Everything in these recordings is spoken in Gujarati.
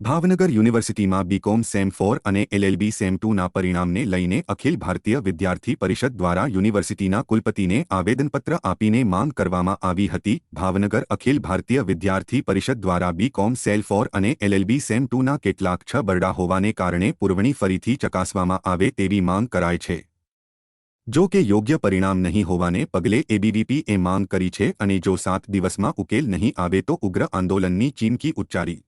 ભાવનગર યુનિવર્સિટીમાં બીકોમ સેમ ફોર અને એલએલબી સેમ ટુના પરિણામને લઈને અખિલ ભારતીય વિદ્યાર્થી પરિષદ દ્વારા યુનિવર્સિટીના કુલપતિને આવેદનપત્ર આપીને માંગ કરવામાં આવી હતી. ભાવનગર અખિલ ભારતીય વિદ્યાર્થી પરિષદ દ્વારા બીકોમ સેલ ફોર અને એલએલબી સેમ ટુના કેટલાક છ બરડા હોવાને કારણે પુરવણી ફરીથી ચકાસવામાં આવે તેવી માંગ કરાય છે. જો કે યોગ્ય પરિણામ નહીં હોવાને પગલે એબીવીપીએ માંગ કરી છે અને જો સાત દિવસમાં ઉકેલ નહીં આવે તો ઉગ્ર આંદોલનની ચીમકી ઉચ્ચારી.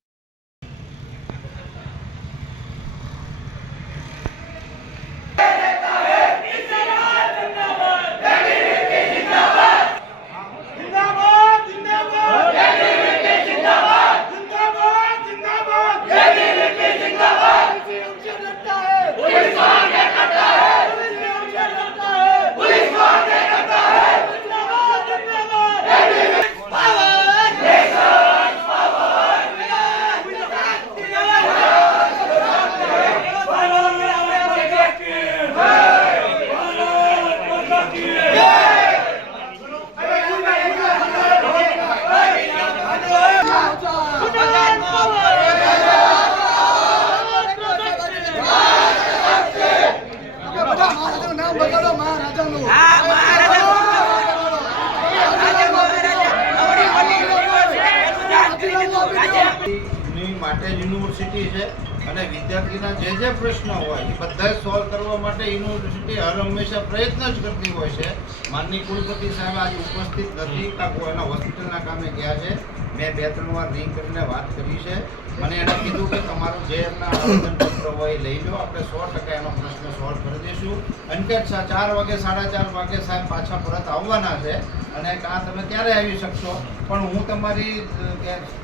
માટે યુનિવર્સિટી છે અને વિદ્યાર્થીના જે જે પ્રશ્નો હોય, એ બધા સોલ્વ કરવા માટે યુનિવર્સિટી હર હંમેશા પ્રયત્ન જ કરતી હોય છે. માનની કુલપતિ સાહેબ આજે ઉપસ્થિત નથી કાં કોઈના હોસ્પિટલના કામે ગયા છે. મેં બે ત્રણ વાર રિંગ કરીને વાત કરી છે. મને એને કીધું કે તમારું જે એમના આવેદનપત્ર હોય એ લઈ લો, આપણે સો ટકા એનો પ્રશ્ન સોલ્વ કરી દઈશું. અને કે ચાર વાગે, સાડા ચાર વાગે સાહેબ પાછા પરત આવવાના છે. અને કાં તમે ક્યારે આવી શકશો? પણ હું તમારી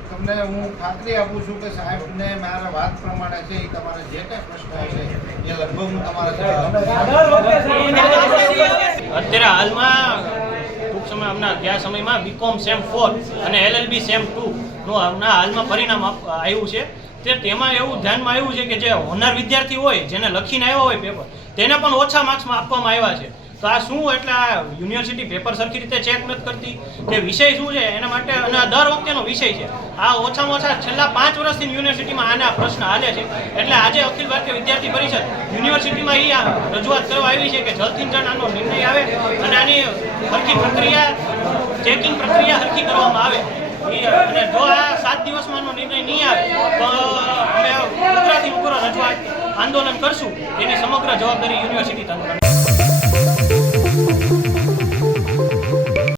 તમને હું ખાતરી આપું છું કે સાહેબને મારા વાત પ્રમાણે છે, એ તમારે જે કાંઈ પ્રશ્ન છે એ લગભગ હું તમારા અત્યારે હાલમાં ટૂંક સમય હમણાં ગયા સમયમાં? બીકોમ સેમ ફોર અને એલએલબી સેમ ટુ નું હમણાં હાલમાં પરિણામ આવ્યું છે. તે તેમાં એવું ધ્યાનમાં આવ્યું છે કે જે હોનાર વિદ્યાર્થી હોય, જેને લખીને આવ્યો હોય પેપર તેને પણ ઓછા માર્ક્સમાં આપવામાં આવ્યા છે. તો આ શું? એટલે આ યુનિવર્સિટી પેપર સરખી રીતે ચેક નથી કરતી. કે વિષય શું છે? એના માટે અને દર વખતેનો વિષય છે. આ ઓછામાં ઓછા છેલ્લા પાંચ વર્ષથી યુનિવર્સિટીમાં આના પ્રશ્ન હાલે છે. એટલે આજે અખિલ ભારતીય વિદ્યાર્થી પરિષદ યુનિવર્સિટીમાં એ રજૂઆત કરવા આવી છે કે જલ્દથી જલ્દ આનો નિર્ણય આવે અને આની હરખી પ્રક્રિયા ચેકિંગ પ્રક્રિયા હરખી કરવામાં આવે. અને જો આ સાત દિવસમાંનો નિર્ણય નહીં આવે, તો અમે ઉગ્રથી ઉગ્ર રજૂઆત આંદોલન કરશું. એની સમગ્ર જવાબદારી યુનિવર્સિટી તંત્ર